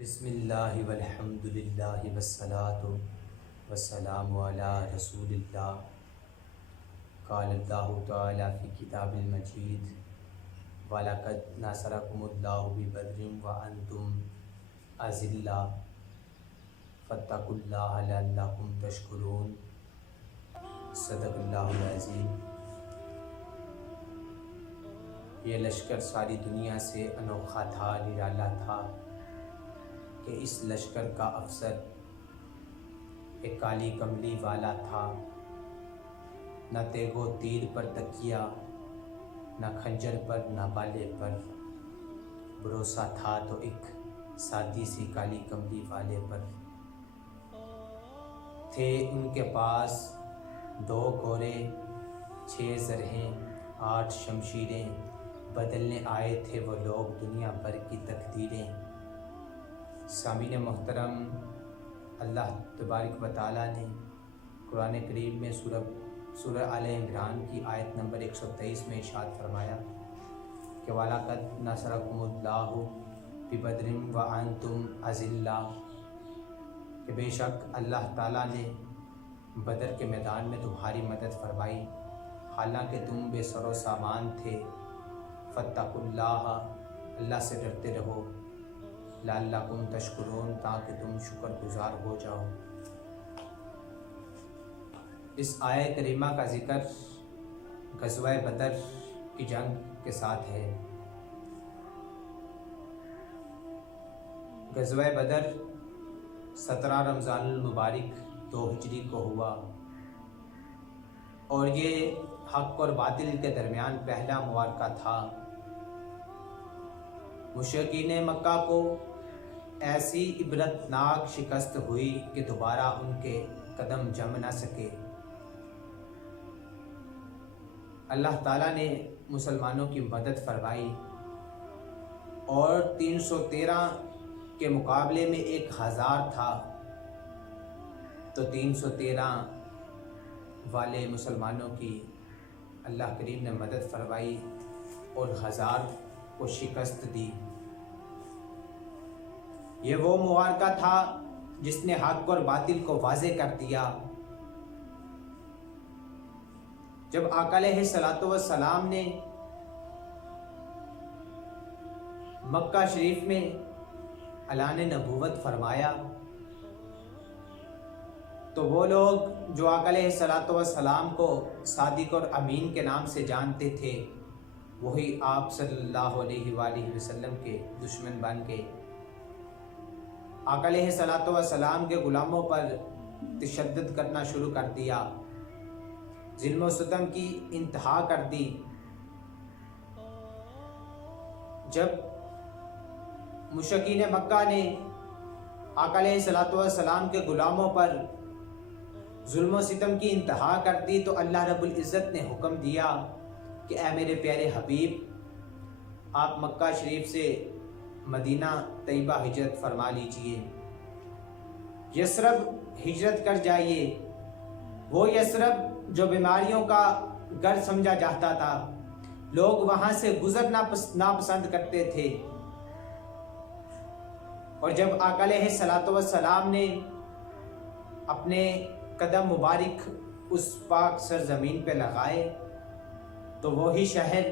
بسم اللہ والحمد للہ والصلاة والسلام علی رسول اللہ۔ قال اللہ تعالی فی کتاب المجید وَلَقَدْ نَصَرَكُمُ اللَّهُ بِبَدْرٍ وَأَنْتُمْ أَذِلَّةٌ فَاتَّقُوا اللَّهَ لَعَلَّكُمْ تَشْكُرُونَ۔ صدق اللہ العظیم۔ یہ لشکر ساری دنیا سے انوکھا تھا، نرالا تھا کہ اس لشکر کا افسر ایک کالی کملی والا تھا، نہ تیگ و تیر پر تکیہ، نہ خنجر پر، نہ بالے پر بھروسہ تھا، تو ایک سادی سی کالی کملی والے پر تھے ان کے پاس 2 گھوڑے، 6 زرہیں، 8 شمشیریں، بدلنے آئے تھے وہ لوگ دنیا بھر کی تقدیریں۔ سامعین محترم، اللہ تبارک و تعالیٰ نے قرآن کریم میں سورہ آل عمران کی آیت نمبر 123 میں ارشاد فرمایا کہ وَلَقَدْ نَصَرَكُمُ اللَّهُ بِبَدْرٍ وَأَنْتُمْ أَذِلَّةٌ، کہ بے شک اللہ تعالیٰ نے بدر کے میدان میں تمہاری مدد فرمائی حالانکہ تم بے سر و سامان تھے۔ فَاتَّقُوا اللَّهَ، اللہ سے ڈرتے رہو، لعلکم تشکرون، تاکہ تم شکر گزار ہو جاؤ۔ اس آیہ کریمہ کا ذکر غزوہ بدر کی جنگ کے ساتھ ہے۔ غزوہ بدر 17 رمضان المبارک 2 ہجری کو ہوا، اور یہ حق اور باطل کے درمیان پہلا معرکہ تھا۔ مشرکین مکہ کو ایسی عبرتناک شکست ہوئی کہ دوبارہ ان کے قدم جم نہ سکے۔ اللہ تعالیٰ نے مسلمانوں کی مدد فرمائی، اور 313 کے مقابلے میں 1000 تھا، تو 313 والے مسلمانوں کی اللہ کریم نے مدد فرمائی اور 1000 کو شکست دی۔ یہ وہ معرکہ تھا جس نے حق اور باطل کو واضح کر دیا۔ جب آقا علیہ الصلوۃ والسلام نے مکہ شریف میں اعلان نبوت فرمایا، تو وہ لوگ جو آقا علیہ الصلوۃ والسلام کو صادق اور امین کے نام سے جانتے تھے، وہی آپ صلی اللہ علیہ وآلہ وسلم کے دشمن بن کے آقا علیہ الصلوۃ والسلام کے غلاموں پر تشدد کرنا شروع کر دیا، ظلم و ستم کی انتہا کر دی۔ جب مشرکین مکہ نے آقا علیہ الصلوۃ والسلام کے غلاموں پر ظلم و ستم کی انتہا کر دی، تو اللہ رب العزت نے حکم دیا کہ اے میرے پیارے حبیب، آپ مکہ شریف سے مدینہ طیبہ ہجرت فرما لیجئے، یثرب ہجرت کر جائیے۔ وہ یثرب جو بیماریوں کا گھر سمجھا جاتا تھا، لوگ وہاں سے گزرنا ناپسند کرتے تھے، اور جب آقا علیہ الصلوۃ والسلام نے اپنے قدم مبارک اس پاک سرزمین پہ لگائے، تو وہی شہر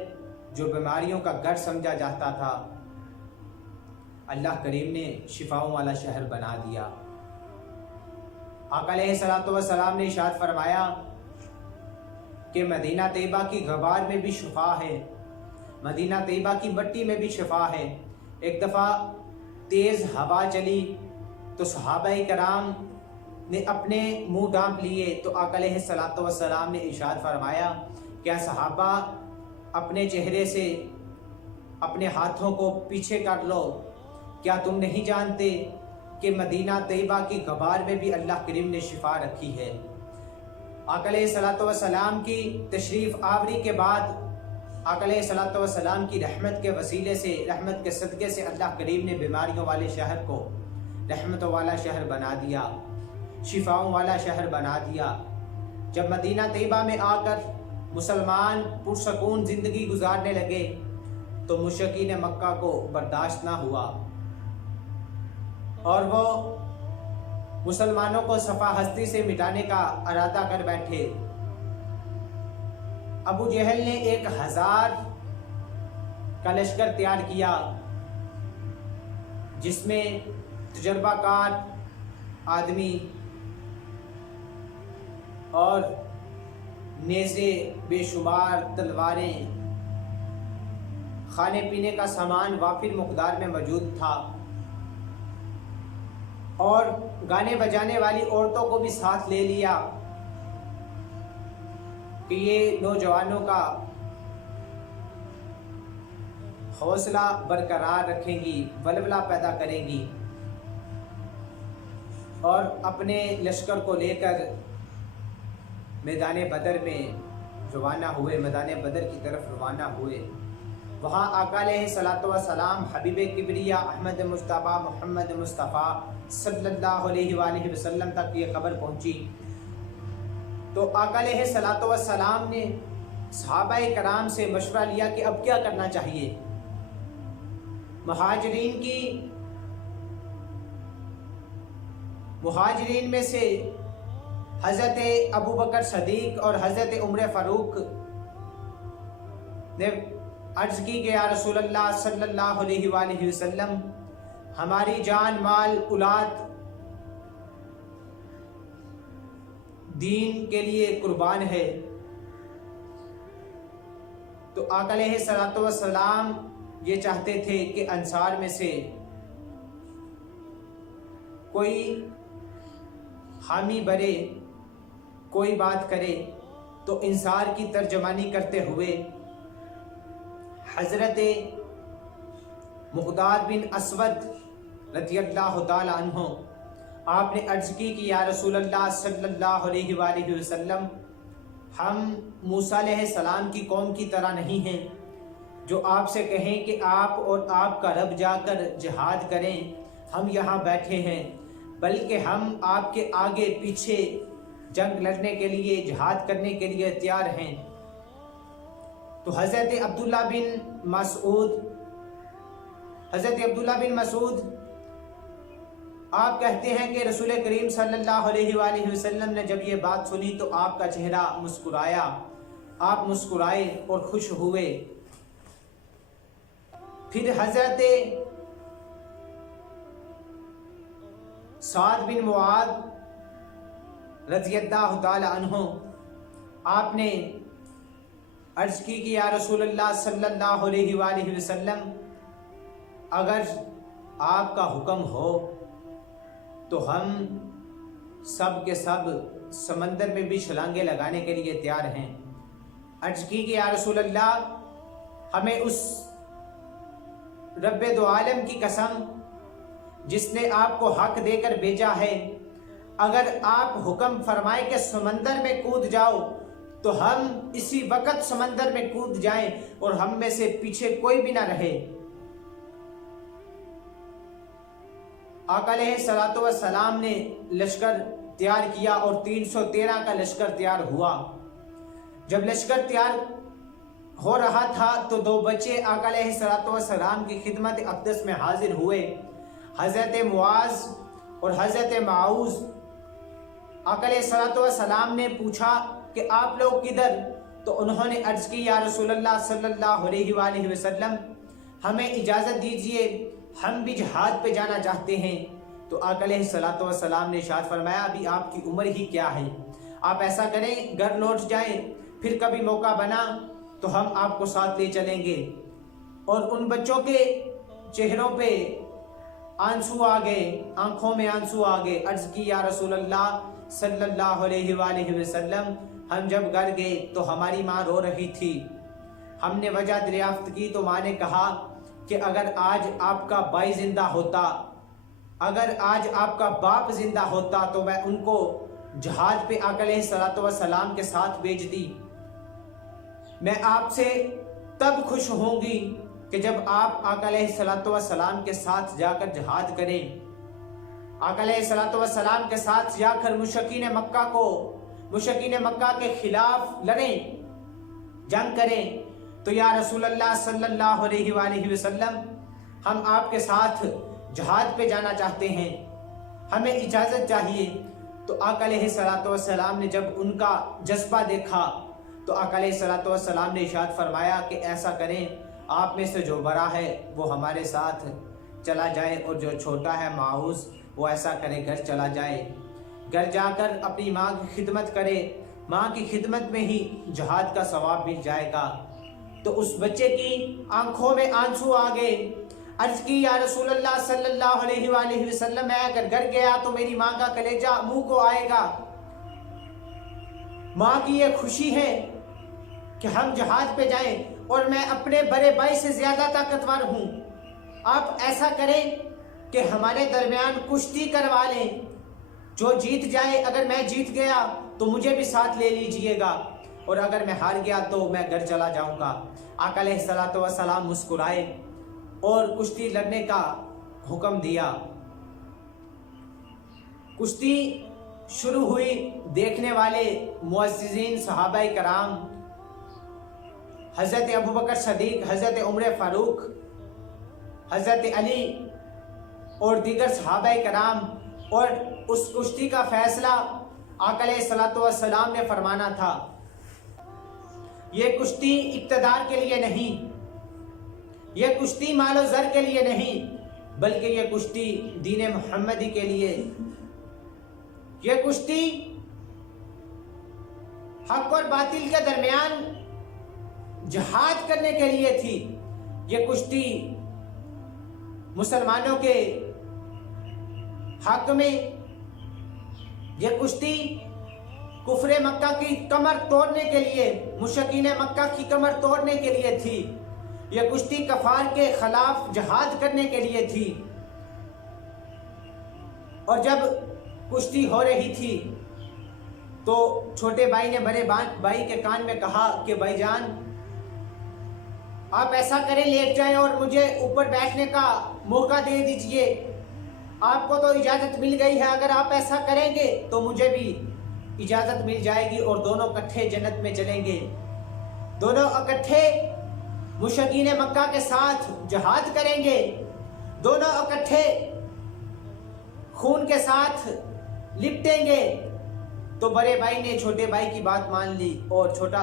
جو بیماریوں کا گھر سمجھا جاتا تھا، اللہ کریم نے شفاؤں والا شہر بنا دیا۔ آقا علیہ الصلوۃ والسلام نے ارشاد فرمایا کہ مدینہ طیبہ کی غبار میں بھی شفا ہے، مدینہ طیبہ کی مٹی میں بھی شفا ہے۔ ایک دفعہ تیز ہوا چلی تو صحابہ کرام نے اپنے منہ ڈانپ لیے، تو آقا علیہ الصلوۃ والسلام نے ارشاد فرمایا کیا صحابہ اپنے چہرے سے اپنے ہاتھوں کو پیچھے کر لو، کیا تم نہیں جانتے کہ مدینہ طیبہ کی غبار میں بھی اللہ کریم نے شفا رکھی ہے۔ آقا علیہ الصلوۃ والسلام کی تشریف آوری کے بعد آقا علیہ الصلوۃ والسلام کی رحمت کے وسیلے سے، رحمت کے صدقے سے اللہ کریم نے بیماریوں والے شہر کو رحمتوں والا شہر بنا دیا، شفاؤں والا شہر بنا دیا۔ جب مدینہ طیبہ میں آ کر مسلمان پرسکون زندگی گزارنے لگے، تو مشرکین مکہ کو برداشت نہ ہوا، और वो मुसलमानों को सफा हस्ती से मिटाने का इरादा कर बैठे। अबू जहल ने 1000 का लश्कर तैयार किया, जिसमें तजर्बाकार आदमी और नेज़े, बेशुमार तलवारें, खाने पीने का सामान वाफिर मकदार में मौजूद था, और गाने बजाने वाली औरतों को भी साथ ले लिया कि ये नौजवानों का हौसला बरकरार रखेंगी, वलवला पैदा करेंगी, और अपने लश्कर को लेकर मैदान बदर में रवाना हुए, मैदान बदर की तरफ रवाना हुए। वहाँ आका अलैहिस्सलातु वस्सलाम हबीब किबरिया अहमद मुस्तफ़ा मोहम्मद मुस्तफ़ा सल्लल्लाहु अलैहि वसल्लम तक ये खबर पहुँची। तो आका अलैहिस्सलातु वस्सलाम ने सहाबाए कराम से मशवरा लिया कि अब क्या करना चाहिए। मुहाजिरीन में से हज़रत अबू बकर सदीक और हज़रत उमर फ़ारूक ने अर्ज़ की कि या रसूल अल्लाह सल्लल्लाहु अलैहि वसल्लम, हमारी जान, माल, औलाद दीन के लिए कुर्बान है। तो आका अलैहिस्सलातु वस्सलाम ये चाहते थे कि अंसार में से कोई हामी बरे, कोई बात करे। तो इंसार की तर्जमानी करते हुए हज़रत मुक़दाद बिन अस्वद रज़ियल्लाहु ताला अन्हु आपने अर्ज़ की कि या रसूल अल्लाह सल्लल्लाहु अलैहि वसल्लम, हम मूसा अलैहिस्सलाम की कौम की तरह नहीं हैं जो आपसे कहें कि आप और आपका रब जाकर जिहाद करें। हम यहाँ बैठे हैं, बल्कि हम आपके आगे पीछे जंग लड़ने के लिए, जिहाद करने के लिए तैयार हैं। तो हज़रत अब्दुल्ला बिन मसूद आप कहते हैं कि रसूल करीम सल्लल्लाहु अलैहि वसल्लम ने जब ये बात सुनी तो आपका चेहरा मुस्कुराया, आप मुस्कुराए और खुश हुए। फिर हज़रत साद बिन मुआद रज़ियल्लाहु ताला अन्हु आपने अर्ज़ की कि या रसूल अल्लाह सल्लल्लाहु अलैहि वसल्लम, अगर आपका हुक्म हो तो हम सब के सब समंदर में भी छलांगे लगाने के लिए तैयार हैं। अर्ज़ की कि या रसूल अल्लाह, हमें उस रब्बे दो आलम की कसम जिसने आपको हक देकर भेजा है, अगर आप हुक्म फरमाए कि समंदर में कूद जाओ तो हम इसी वक्त समंदर में कूद जाएं और हम में से पीछे कोई भी ना रहे। आका अलैहिस्सलातु वस्सलाम ने लश्कर तैयार किया और 313 का लश्कर तैयार हुआ। जब लश्कर तैयार हो रहा था तो दो बच्चे आका अलैहिस्सलातु वस्सलाम की खिदमत अक़दस में हाजिर हुए, हज़रत मुआज़ और हज़रत माऊज़। आका अलैहिस्सलातु वस्सलाम ने पूछा कि आप लोग किधर? तो उन्होंने अर्ज़ की, या रसूलल्लाह सल्लल्लाहु अलैहि वसल्लम, हमें इजाज़त दीजिए, हम भी जिहाद पे जाना चाहते हैं। तो आका अलैहिस्सलातु वस्सलाम ने इरशाद फरमाया, अभी आपकी उम्र ही क्या है, आप ऐसा करें घर लौट जाएं, फिर कभी मौका बना तो हम आपको साथ ले चलेंगे। और उन बच्चों के चेहरों पे आंसू आ गए, आंखों में आंसू आ गए। अर्ज़ की, या रसूलल्लाह सल्लल्लाहु अलैहि वसल्लम, हम जब घर गए तो हमारी माँ रो रही थी। हमने वजह दरियाफ्त की तो माँ ने कहा कि अगर आज आपका भाई जिंदा होता, अगर आज आपका बाप जिंदा होता तो मैं उनको जहाज पे आका अलैहिस्सलातु वस्सलाम के साथ भेज दी। मैं आपसे तब खुश होंगी कि जब आप आका अलैहिस्सलातु वस्सलाम के साथ जाकर जिहाद करें, आका अलैहिस्सलातु वस्सलाम के साथ जाकर मुशरिकीन मक्का के खिलाफ लड़ें, जंग करें। तो या रसूलल्लाह सल्लल्लाहु अलैहि वसल्लम, हम आपके साथ जहाद पे जाना चाहते हैं, हमें इजाज़त चाहिए। तो आका अलैहिस्सलातु वस्सलाम ने जब उनका जज्बा देखा तो आका अलैहिस्सलातु वस्सलाम ने इरशाद फरमाया कि ऐसा करें, आप में से जो बड़ा है वो हमारे साथ चला जाए और जो छोटा है माऊस वो ऐसा करे घर चला जाए, घर जाकर अपनी माँ की खिदमत करे, माँ की खिदमत में ही जहाद का सवाब मिल जाएगा। तो उस बच्चे की आंखों में आंसू आ गए। अर्ज की या रसूल अल्लाह सल्लल्लाहु अलैहि वसल्लम, मैं अगर घर गया तो मेरी माँ का कलेजा मुंह को आएगा। माँ की ये खुशी है कि हम जहाज पे जाएं और मैं अपने बड़े भाई से ज्यादा ताकतवर हूँ। आप ऐसा करें कि हमारे दरमियान कुश्ती करवा लें, जो जीत जाए, अगर मैं जीत गया तो मुझे भी साथ ले लीजिएगा और अगर मैं हार गया तो मैं घर चला जाऊंगा। आका अलैहिस्सलातु वस्सलाम मुस्कुराए और कुश्ती लड़ने का हुक्म दिया। कुश्ती शुरू हुई। देखने वाले मुअज़्ज़िज़ीन सहाबाए कराम, हज़रत अबू बकर सदीक, हज़रत उमर फारूक, हज़रत अली और दीगर सहाबाए कराम, और उस कुश्ती का फैसला आका अलैहिस्सलातु वस्सलाम ने फरमाना था। ये कुश्ती इक़्तिदार के लिए नहीं, ये कुश्ती मालो ज़र के लिए नहीं, बल्कि ये कुश्ती दीन मुहम्मदी के लिए, ये कुश्ती हक और बातिल के दरमियान जहाद करने के लिए थी। ये कुश्ती मुसलमानों के हक में, ये कुश्ती कुफरे मक्का की कमर तोड़ने के लिए, मुशरिकीन मक्का की कमर तोड़ने के लिए थी। ये कुश्ती कफार के खिलाफ जहाद करने के लिए थी। और जब कुश्ती हो रही थी तो छोटे भाई ने बड़े भाई के कान में कहा कि भाईजान, आप ऐसा करें, लेट जाएं और मुझे ऊपर बैठने का मौका दे दीजिए। आपको तो इजाज़त मिल गई है, अगर आप ऐसा करेंगे तो मुझे भी इजाज़त मिल जाएगी और दोनों इकट्ठे जन्नत में चलेंगे। दोनों इकट्ठे मुशरिकीन मक्का के साथ जहाद करेंगे, दोनों इकट्ठे खून के साथ लिपटेंगे। तो बड़े भाई ने छोटे भाई की बात मान ली और छोटे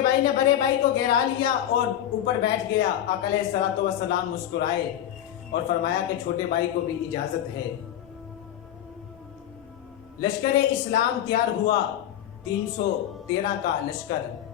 भाई ने बड़े भाई को घेरा लिया और ऊपर बैठ गया। आका अलैहिस्सलातु वस्सलाम मुस्कुराए और फरमाया कि छोटे भाई को भी इजाजत है। लश्कर इस्लाम तैयार हुआ, 313 का लश्कर।